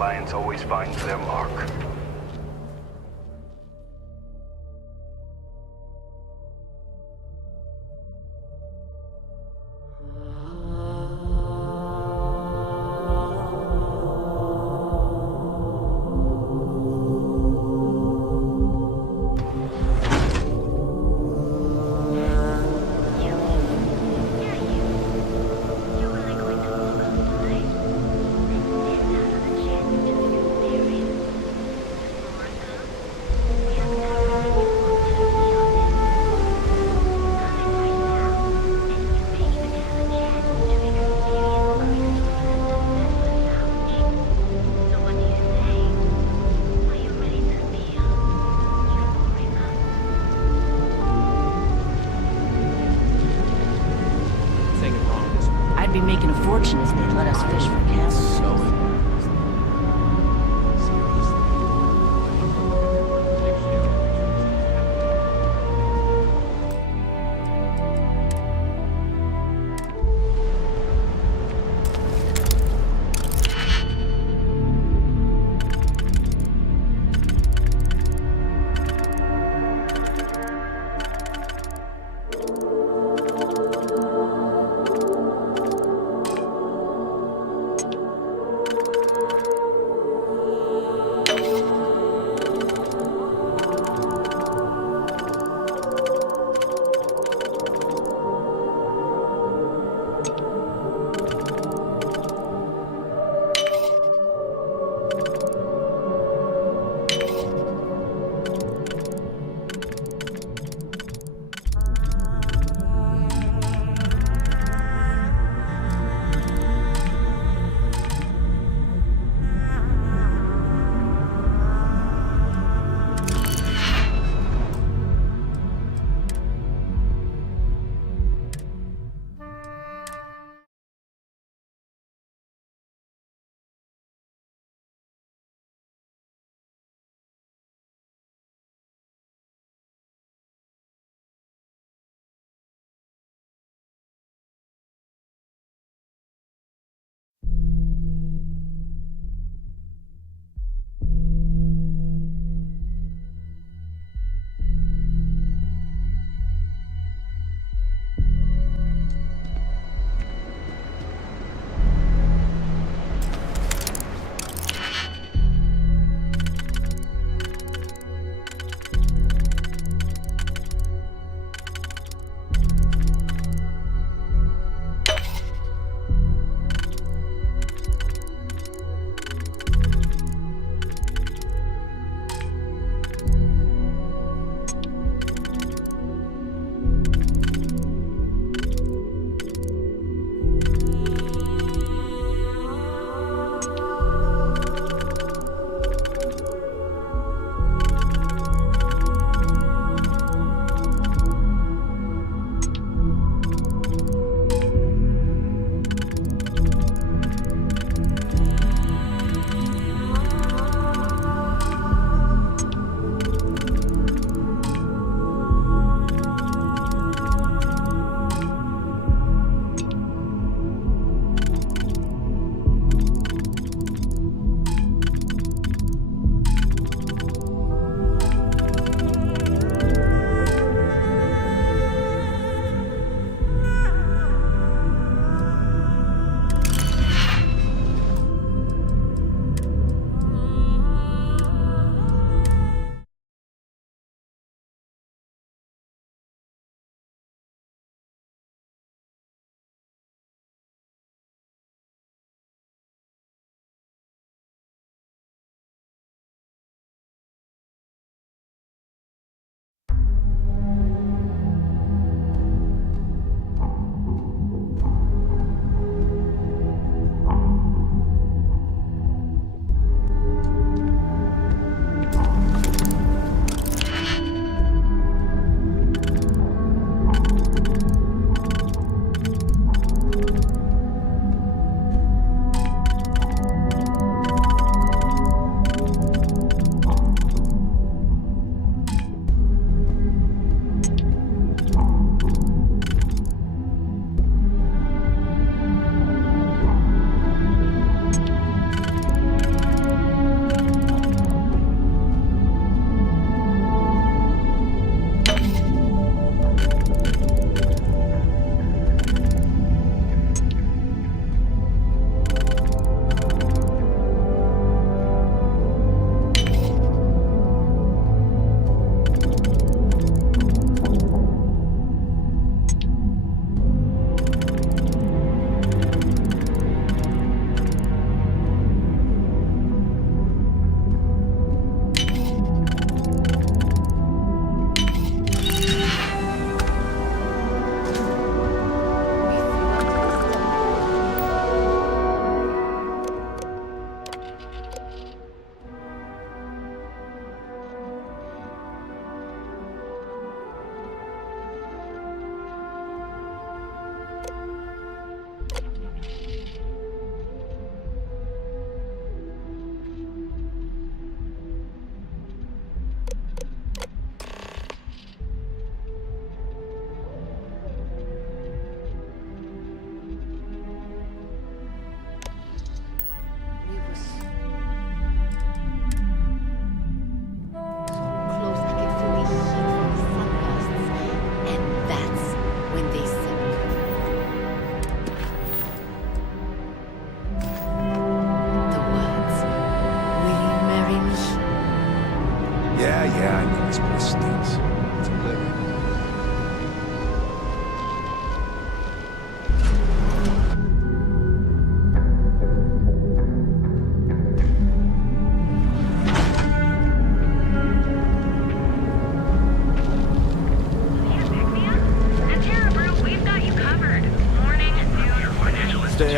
Alliance always finds their mark. I'd be making a fortune if they'd let us fish for cats.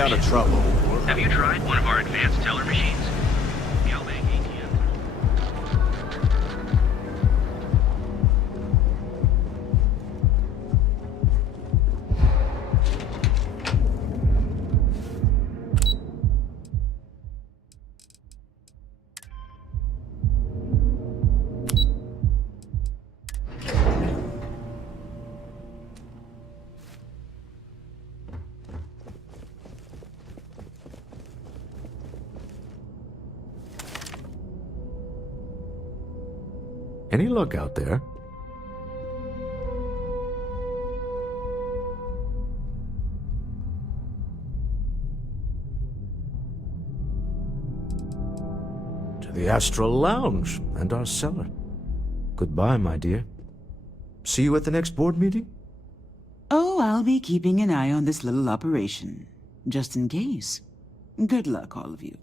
out of trouble. Have you tried one of our advanced teller machines? Galbank ATM. Any luck out there? To the Astral Lounge and our cellar. Goodbye, my dear. See you at the next board meeting? Oh, I'll be keeping an eye on this little operation, just in case. Good luck, all of you.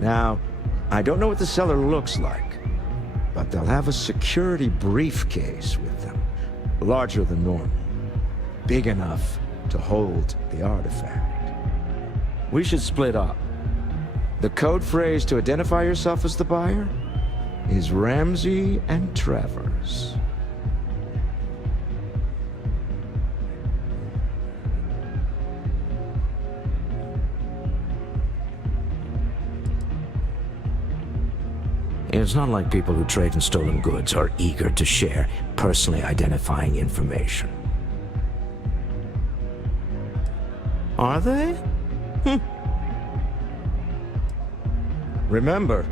Now, I don't know what the cellar looks like, but they'll have a security briefcase with them, larger than normal, big enough to hold the artifact. We should split up. The code phrase to identify yourself as the buyer is Ramsey and Travers. It's not like people who trade in stolen goods are eager to share personally identifying information. Are they? Remember,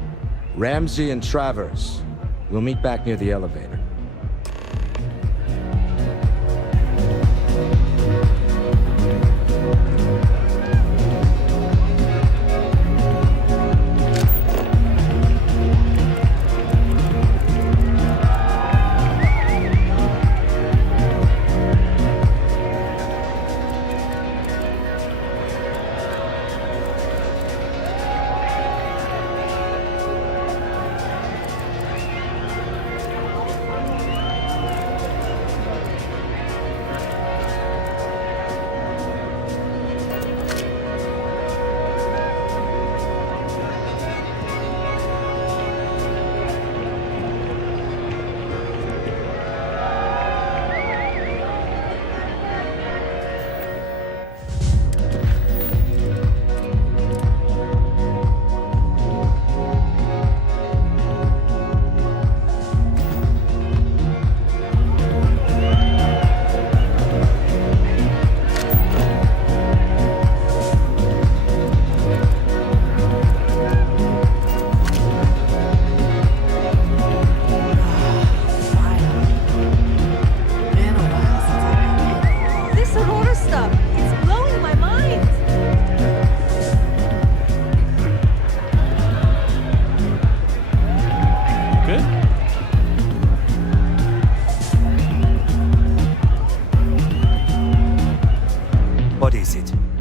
Ramsey and Travers. We'll meet back near the elevator.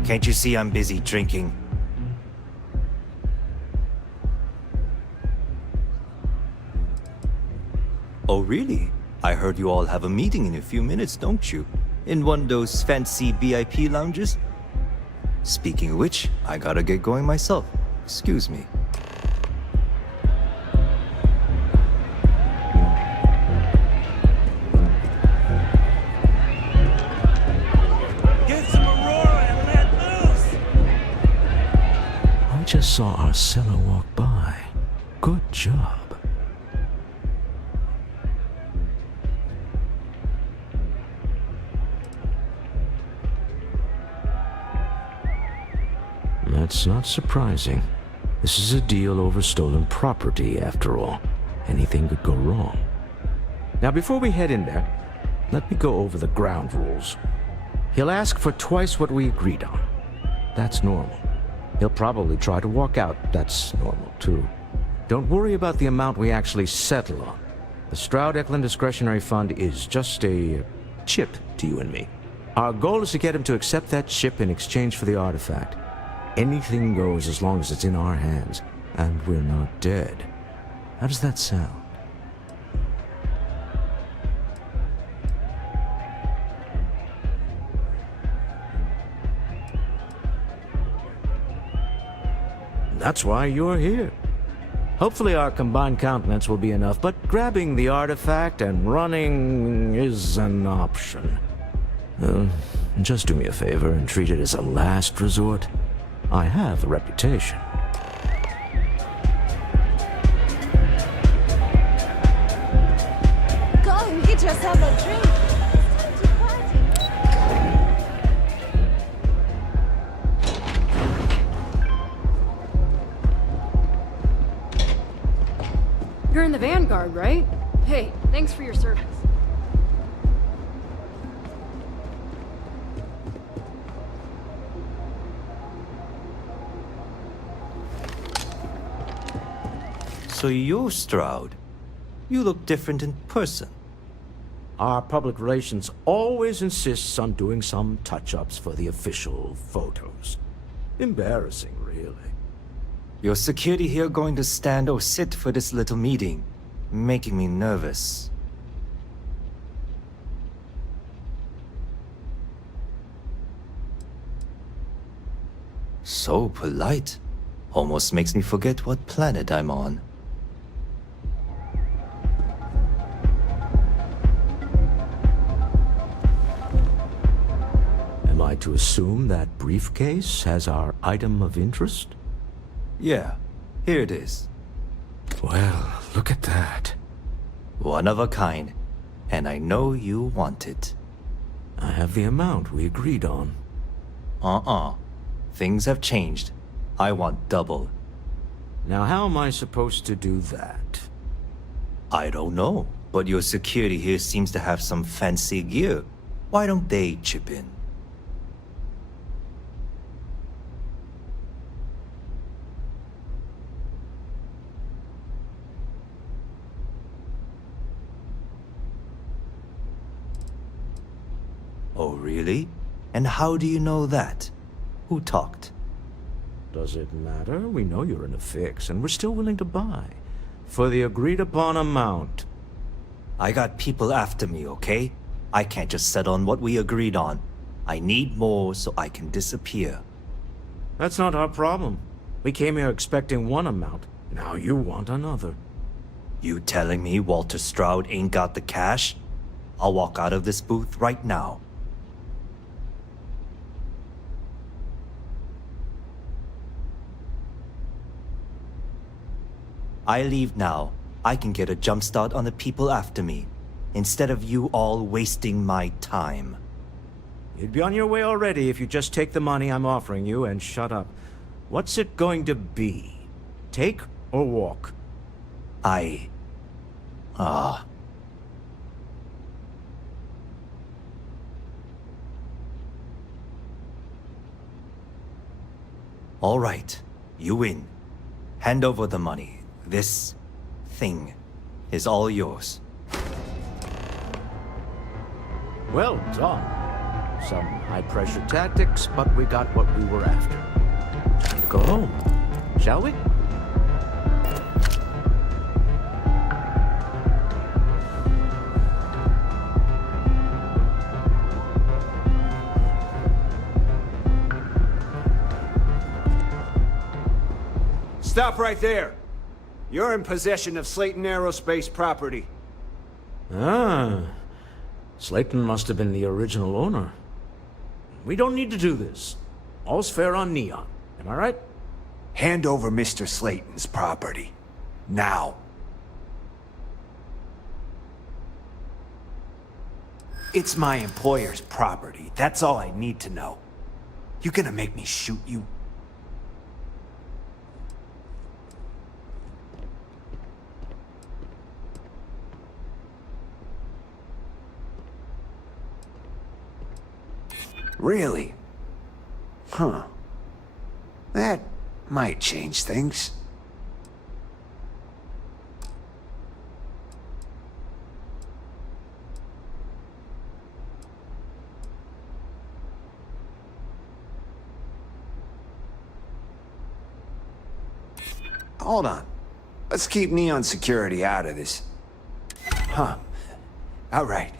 Can't you see I'm busy drinking? Oh, really? I heard you all have a meeting in a few minutes, don't you? In one of those fancy VIP lounges? Speaking of which, I gotta get going myself. Excuse me. Get some Aurora and let loose! I just saw Arcella walk by. Good job. That's not surprising. This is a deal over stolen property, after all. Anything could go wrong. Now, before we head in there, let me go over the ground rules. He'll ask for twice what we agreed on. That's normal. He'll probably try to walk out. That's normal, too. Don't worry about the amount we actually settle on. The Stroud-Eklund Discretionary Fund is just a chip to you and me. Our goal is to get him to accept that chip in exchange for the artifact. Anything goes as long as it's in our hands, and we're not dead. How does that sound? That's why you're here. Hopefully our combined countenance will be enough, but grabbing the artifact and running is an option. Just do me a favor and treat it as a last resort. I have a reputation. Go and get yourself a drink. It's time to party. You're in the Vanguard, right? Hey, thanks for your service. So you're Stroud. You look different in person. Our public relations always insists on doing some touch-ups for the official photos. Embarrassing, really. Your security here going to stand or sit for this little meeting, making me nervous. So polite. Almost makes me forget what planet I'm on. Am I to assume that briefcase has our item of interest? Yeah, here it is. Well, look at that. One of a kind. And I know you want it. I have the amount we agreed on. Things have changed. I want double. Now, how am I supposed to do that? I don't know, but your security here seems to have some fancy gear. Why don't they chip in? Oh, really? And how do you know that? Who talked? Does it matter? We know you're in a fix, and we're still willing to buy. For the agreed-upon amount. I got people after me, okay? I can't just settle on what we agreed on. I need more so I can disappear. That's not our problem. We came here expecting one amount. Now you want another. You telling me Walter Stroud ain't got the cash? I'll walk out of this booth right now. I leave now. I can get a jump start on the people after me, instead of you all wasting my time. You'd be on your way already if you just take the money I'm offering you and shut up. What's it going to be? Take or walk? All right, you win. Hand over the money. This thing is all yours. Well done. Some high-pressure tactics, but we got what we were after. Time to go home, shall we? Stop right there. You're in possession of Slayton Aerospace property. Ah. Slayton must have been the original owner. We don't need to do this. All's fair on Neon. Am I right? Hand over Mr. Slayton's property. Now. It's my employer's property. That's all I need to know. You gonna make me shoot you? Really? Huh. That might change things. Hold on. Let's keep Neon Security out of this. Huh. All right.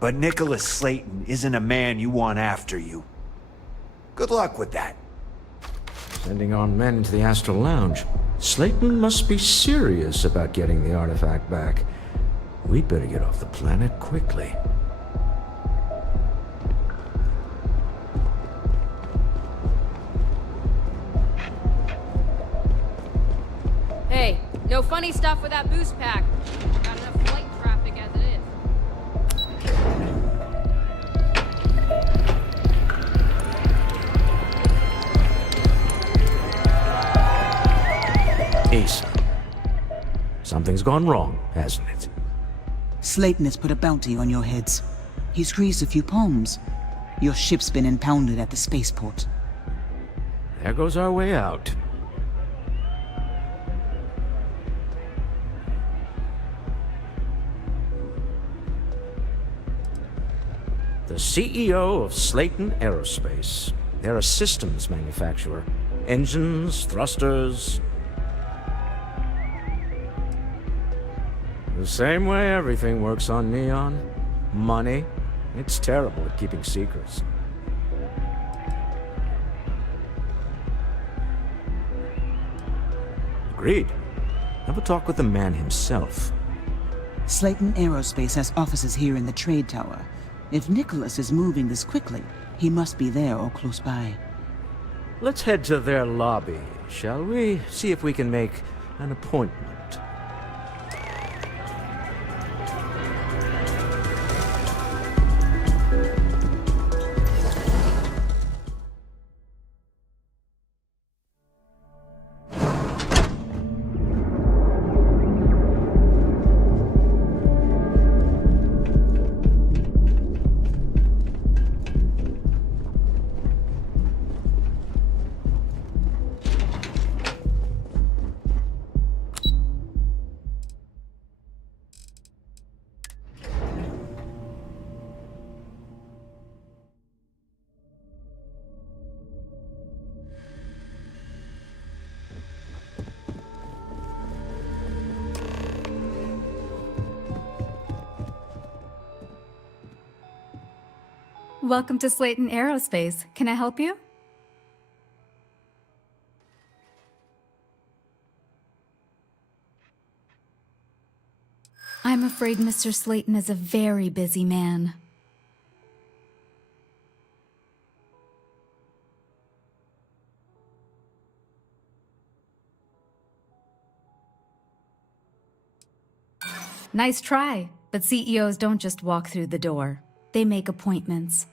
But Nicholas Slayton isn't a man you want after you. Good luck with that. Sending our men into the Astral Lounge. Slayton must be serious about getting the artifact back. We'd better get off the planet quickly. Hey, no funny stuff with that boost pack. Got enough flight traffic as it is. Asa. Something's gone wrong, hasn't it? Slayton has put a bounty on your heads. He's greased a few palms. Your ship's been impounded at the spaceport. There goes our way out. The CEO of Slayton Aerospace. They're a systems manufacturer. Engines, thrusters. The same way everything works on Neon. Money. It's terrible at keeping secrets. Agreed. Have a talk with the man himself. Slayton Aerospace has offices here in the trade tower. If Nicholas is moving this quickly, he must be there or close by. Let's head to their lobby, shall we? See if we can make an appointment. Welcome to Slayton Aerospace. Can I help you? I'm afraid Mr. Slayton is a very busy man. Nice try, but CEOs don't just walk through the door. They make appointments.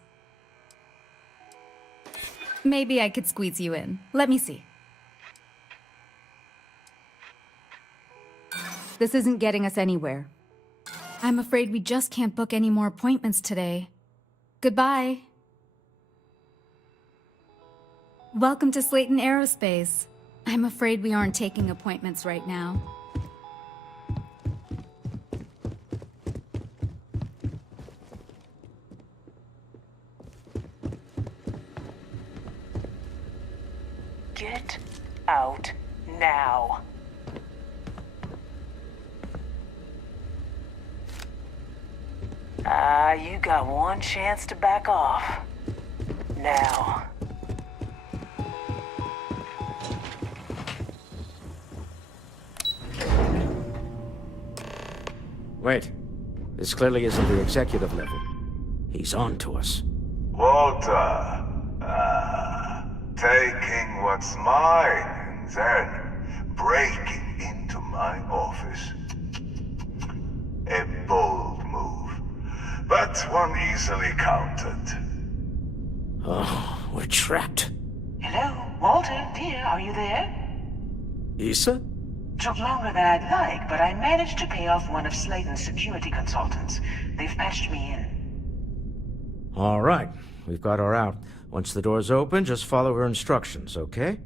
Maybe I could squeeze you in. Let me see. This isn't getting us anywhere. I'm afraid we just can't book any more appointments today. Goodbye. Welcome to Slayton Aerospace. I'm afraid we aren't taking appointments right now. Get out now. You got one chance to back off. Now. Wait. This clearly isn't the executive level. He's on to us. Walter. Taking what's mine and then breaking into my office. A bold move, but one easily countered. Oh, we're trapped. Hello, Walter, dear, are you there? Issa? Took longer than I'd like, but I managed to pay off one of Slayton's security consultants. They've patched me in. All right. We've got her out. Once the door's open, just follow her instructions, okay?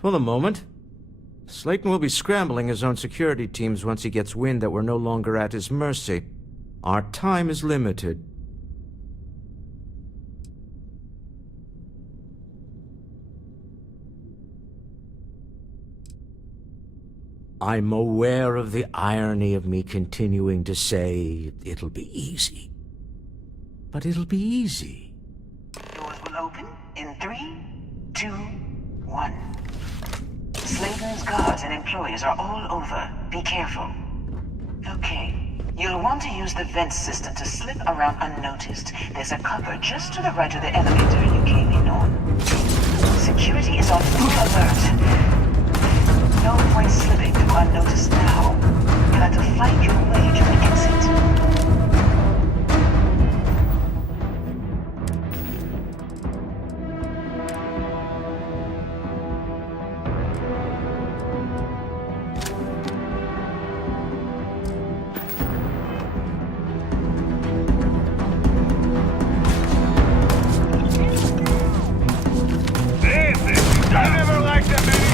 For the moment, Slayton will be scrambling his own security teams once he gets wind that we're no longer at his mercy. Our time is limited. I'm aware of the irony of me continuing to say it'll be easy. But it'll be easy. Doors will open in 3, 2, 1. Slayton's guards and employees are all over. Be careful. Okay. You'll want to use the vent system to slip around unnoticed. There's a cupboard just to the right of the elevator you came in on. Security is on full alert. No point slipping through unnoticed now. You'll have to fight your way to the exit. I never liked them any.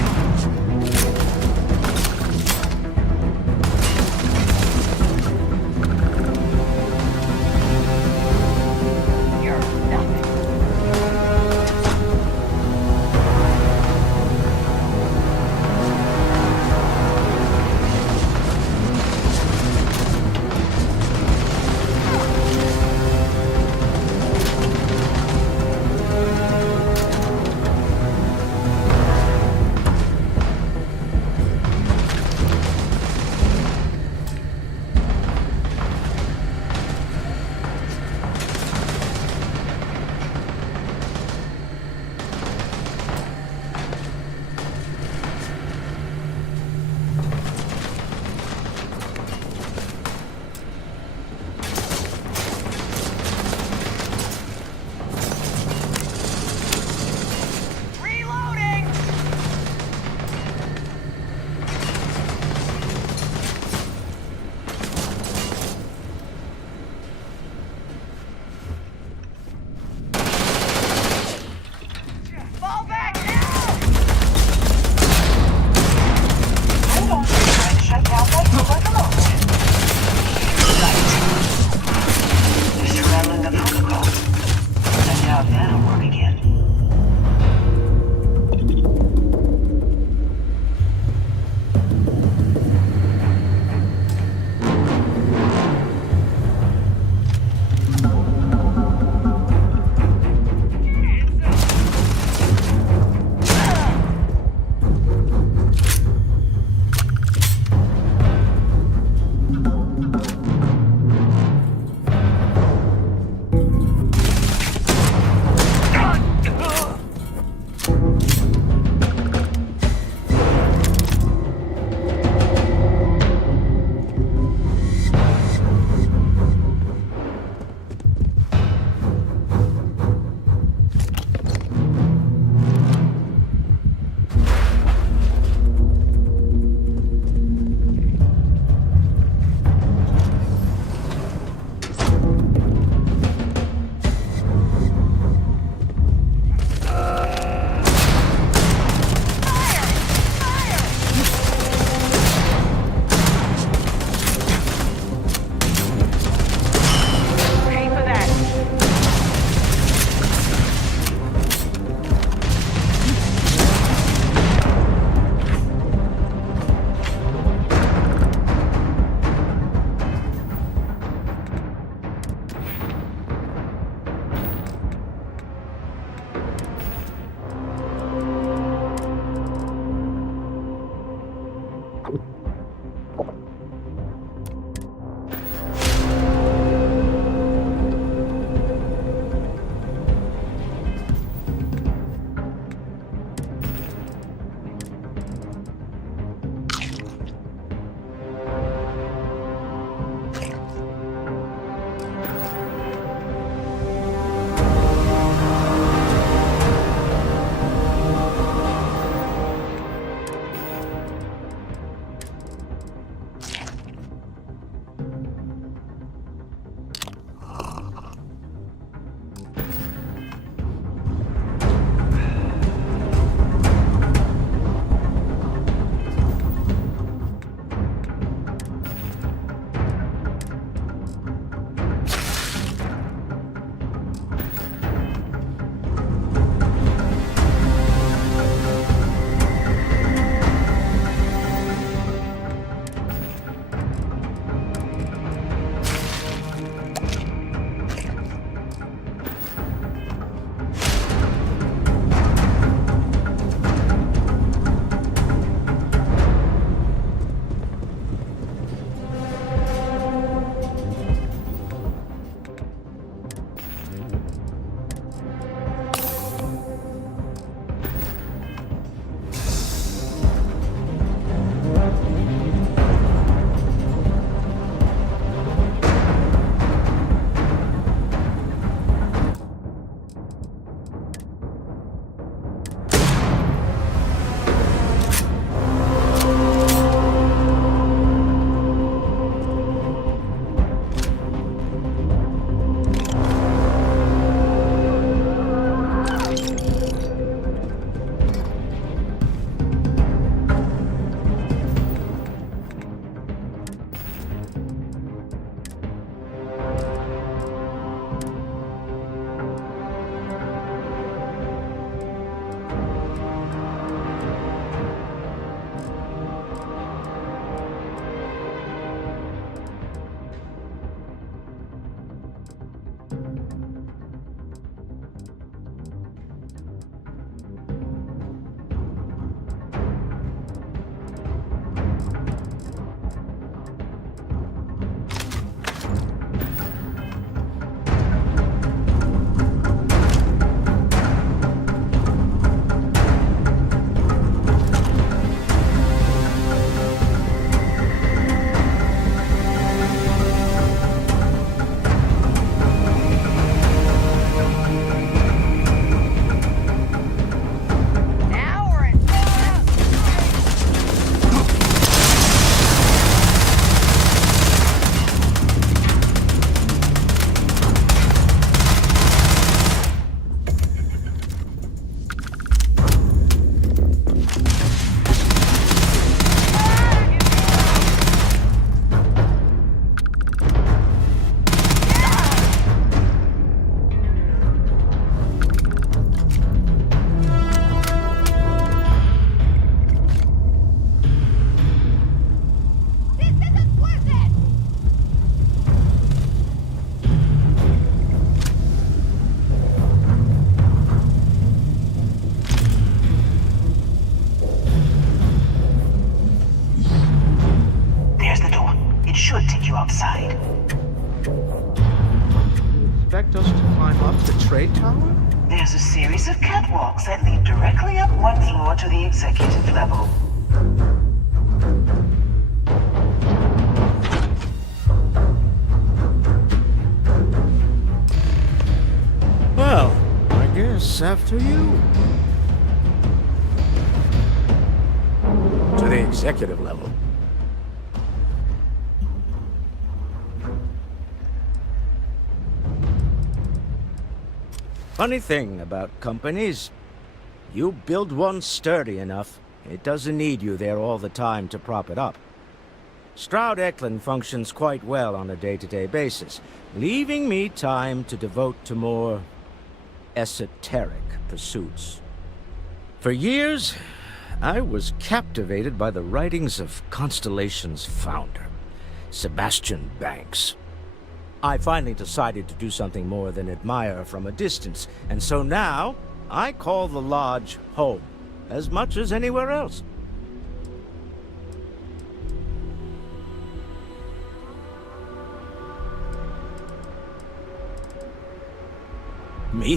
should take you outside. Expect us to climb up the trade tower? There's a series of catwalks that lead directly up one floor to the executive level. Well, I guess after you. To the executive level. Funny thing about companies, you build one sturdy enough, it doesn't need you there all the time to prop it up. Stroud Eklund functions quite well on a day-to-day basis, leaving me time to devote to more esoteric pursuits. For years, I was captivated by the writings of Constellation's founder, Sebastian Banks. I finally decided to do something more than admire from a distance, and so now I call the lodge home, as much as anywhere else. Me?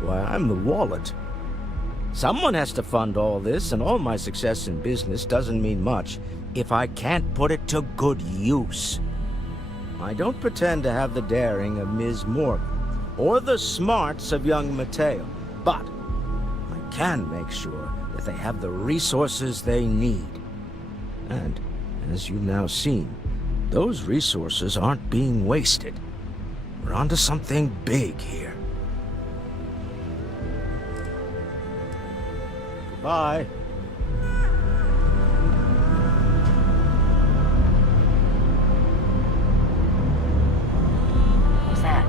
Why, I'm the wallet. Someone has to fund all this, and all my success in business doesn't mean much if I can't put it to good use. I don't pretend to have the daring of Ms. Morgan, or the smarts of young Mateo, but I can make sure that they have the resources they need. And, as you've now seen, those resources aren't being wasted. We're onto something big here. Goodbye. What's that?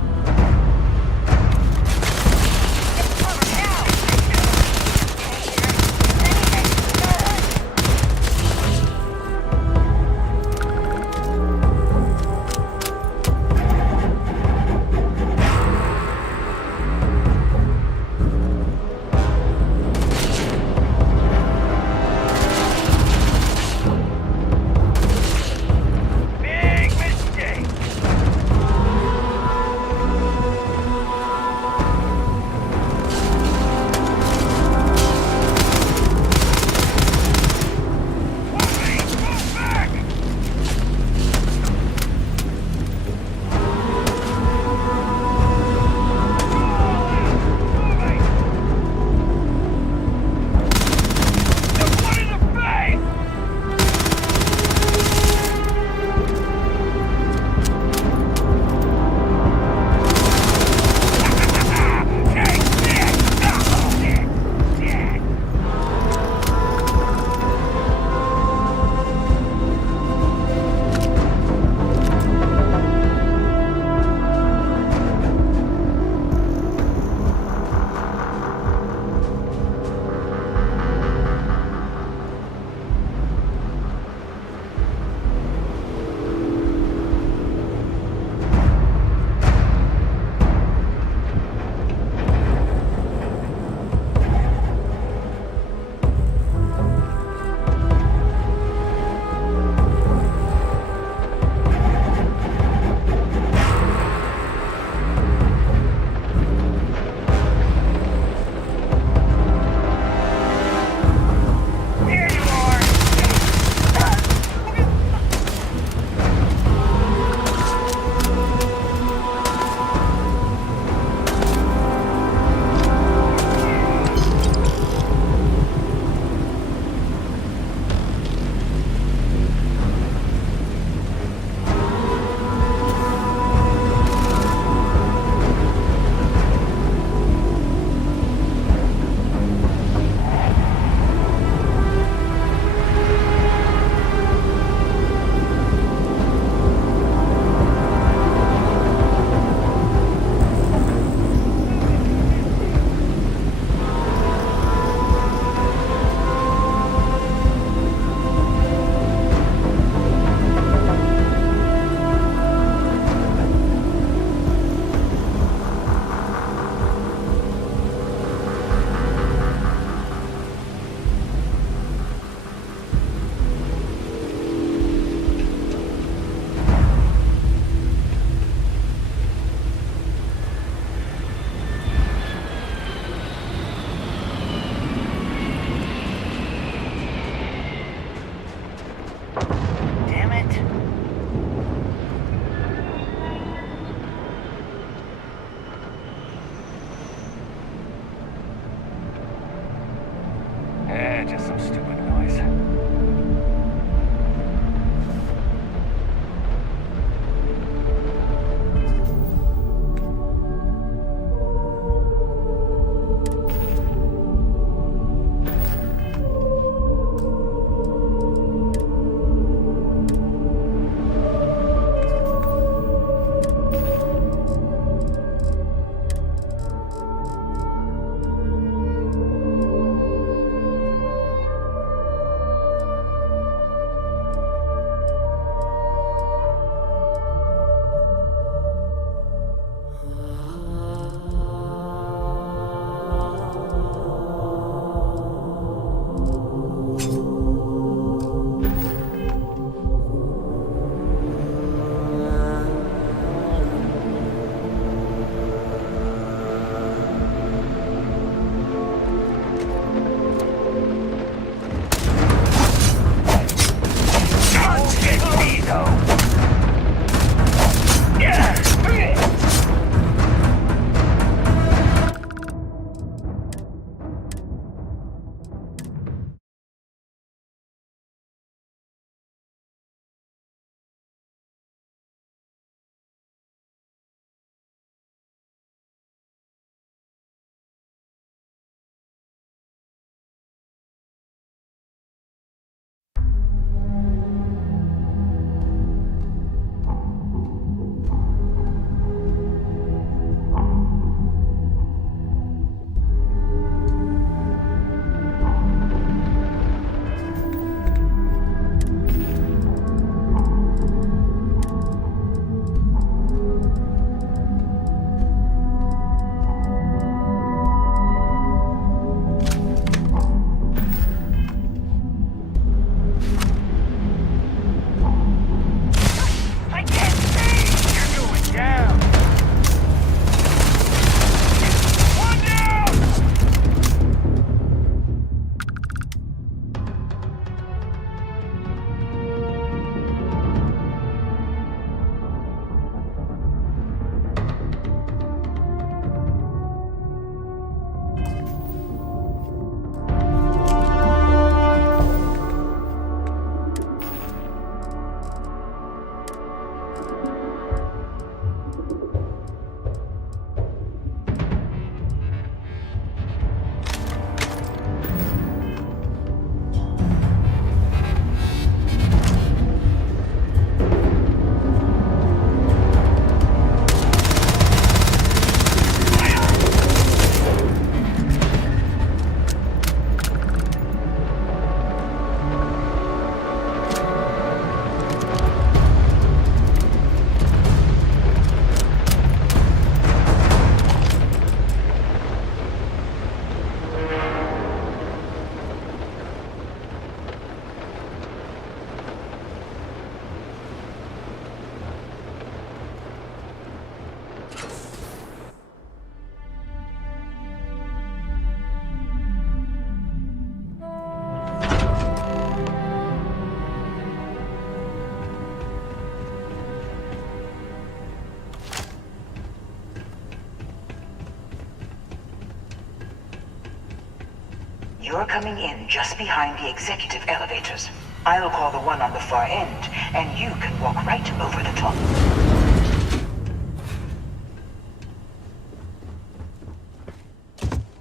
You're coming in just behind the executive elevators. I'll call the one on the far end, and you can walk right over the top.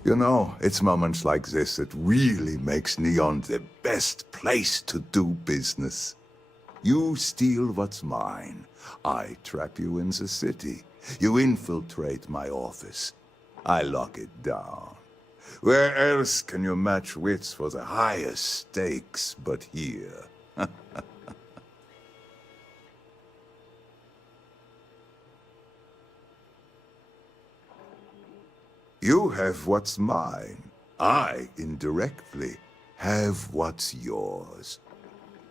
You know, it's moments like this that really makes Neon the best place to do business. You steal what's mine. I trap you in the city. You infiltrate my office. I lock it down. Where else can you match wits for the highest stakes but here? You have what's mine. I, indirectly, have what's yours.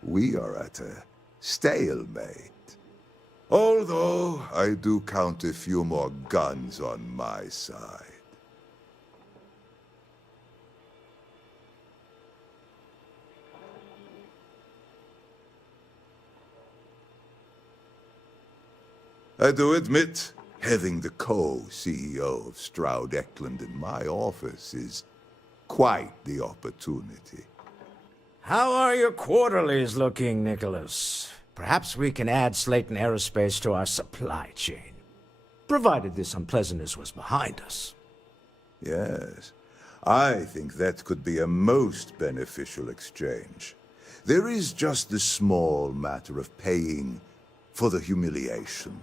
We are at a stalemate. Although, I do count a few more guns on my side. I do admit, having the co-CEO of Stroud Eklund in my office is quite the opportunity. How are your quarterlies looking, Nicholas? Perhaps we can add Slayton Aerospace to our supply chain, provided this unpleasantness was behind us. Yes, I think that could be a most beneficial exchange. There is just the small matter of paying for the humiliation.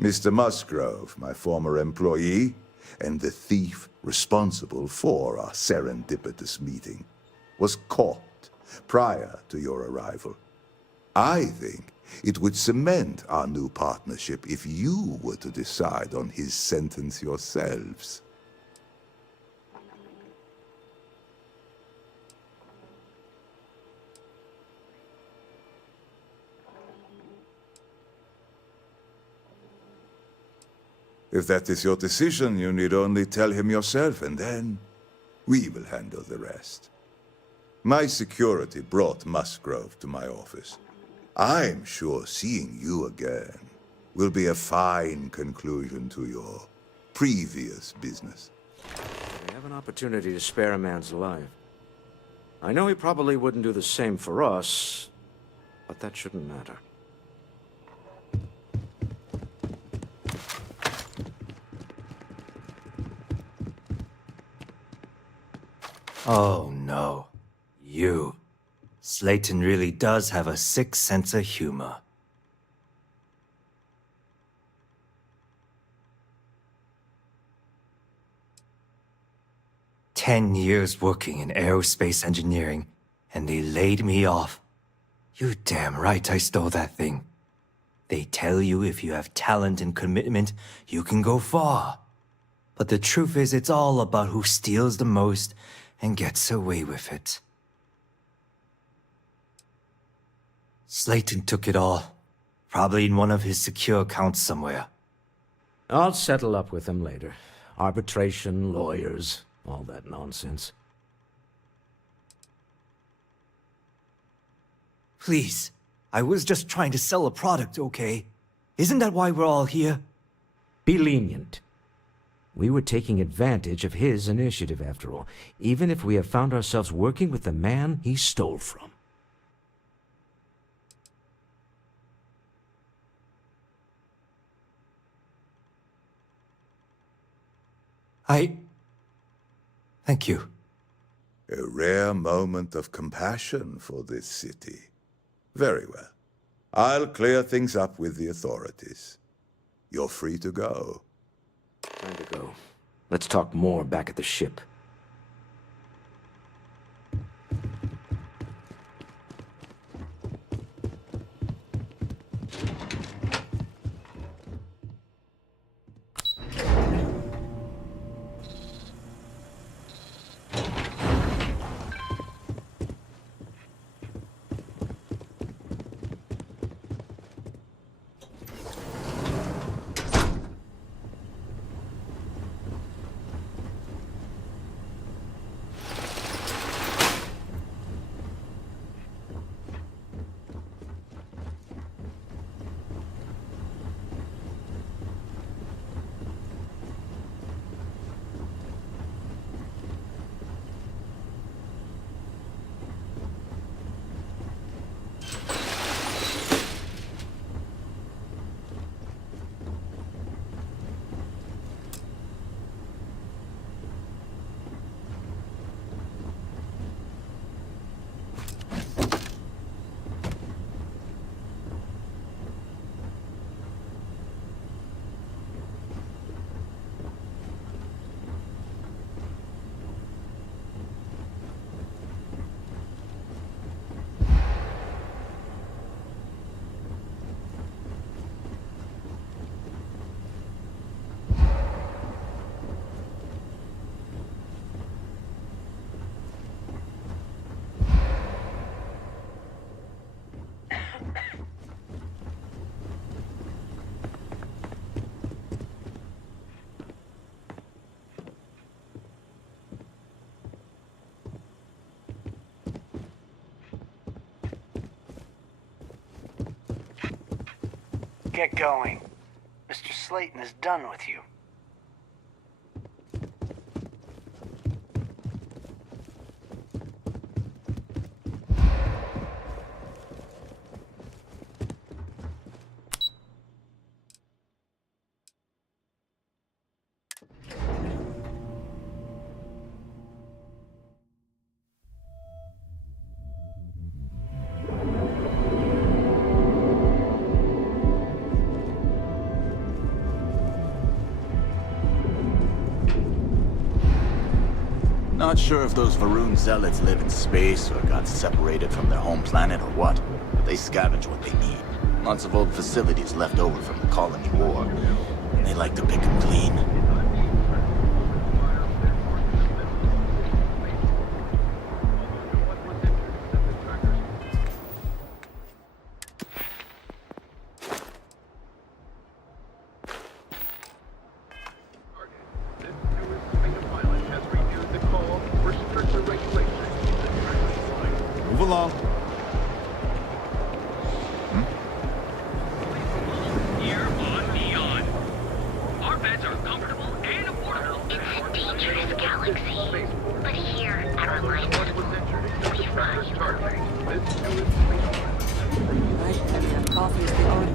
Mr. Musgrove, my former employee, and the thief responsible for our serendipitous meeting, was caught prior to your arrival. I think it would cement our new partnership if you were to decide on his sentence yourselves. If that is your decision, you need only tell him yourself, and then we will handle the rest. My security brought Musgrove to my office. I'm sure seeing you again will be a fine conclusion to your previous business. We have an opportunity to spare a man's life. I know he probably wouldn't do the same for us, but that shouldn't matter. Oh no. You. Slayton really does have a sick sense of humor. "10 years working in aerospace engineering, and they laid me off. You damn right I stole that thing. They tell you if you have talent and commitment, you can go far. But the truth is, it's all about who steals the most and gets away with it. Slayton took it all. Probably in one of his secure accounts somewhere. I'll settle up with him later. Arbitration, lawyers, all that nonsense. Please, I was just trying to sell a product, okay? Isn't that why we're all here? Be lenient. We were taking advantage of his initiative, after all, even if we have found ourselves working with the man he stole from. Thank you. A rare moment of compassion for this city. Very well. I'll clear things up with the authorities. You're free to go. Time to go. Let's talk more back at the ship. Get going. Mr. Slayton is done with you. Not sure if those Varun zealots live in space or got separated from their home planet or what, but they scavenge what they need. Lots of old facilities left over from the colony war, and they like to pick them clean. Move along. Here on Neon. Our beds are comfortable and affordable. It's a dangerous galaxy, but here at our line we find. Right, maybe that coffee is the order.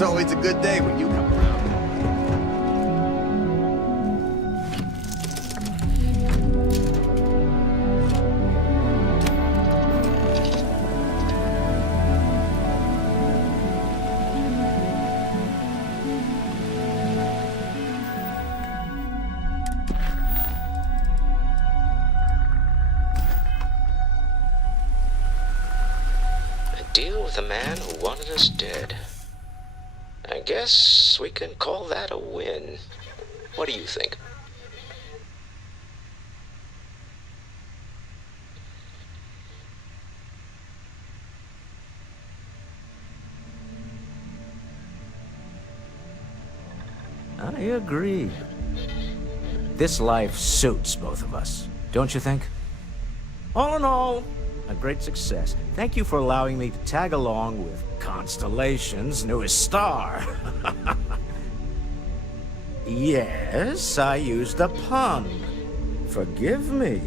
It's always a good day when you come around. Deal with a man who wanted us dead. I guess we can call that a win. What do you think? I agree. This life suits both of us, don't you think? All in all, a great success. Thank you for allowing me to tag along with Constellation's newest star. Yes, I used a pun. Forgive me.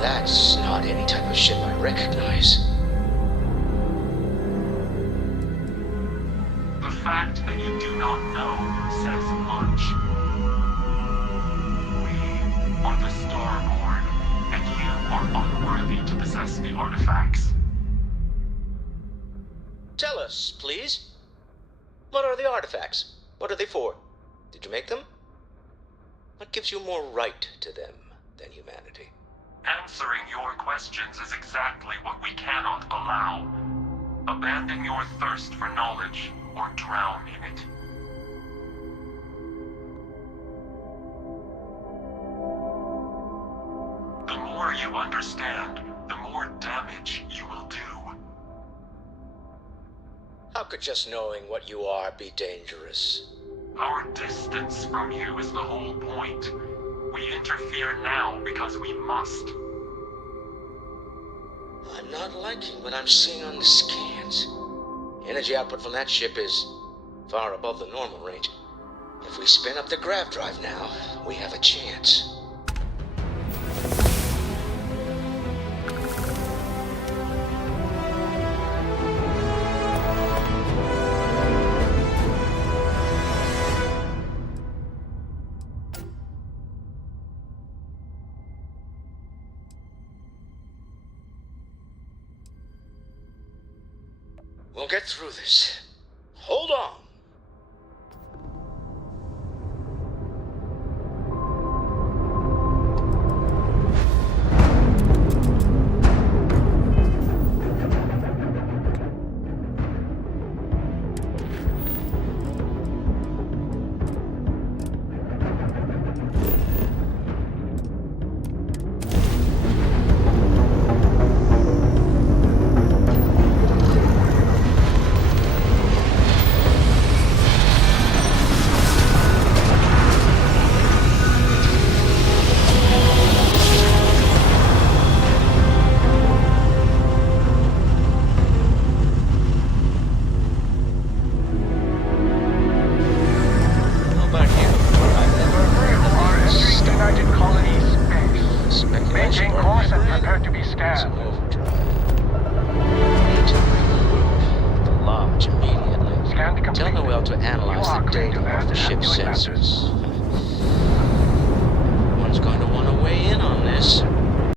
That's not any type of ship I recognize. The fact that you do not know says much. We are the Starborn, and you are unworthy to possess the artifacts. Tell us, please. What are the artifacts? What are they for? Did you make them? What gives you more right to them than humanity? Answering your questions is exactly what we cannot allow. Abandon your thirst for knowledge, or drown in it. The more you understand, the more damage you will do. How could just knowing what you are be dangerous? Our distance from you is the whole point. We interfere now because we must. I'm not liking what I'm seeing on the scans. Energy output from that ship is far above the normal range. If we spin up the grav drive now, we have a chance. We'll get through this. Hold on. Tell Noel to analyze the data off the ship's sensors.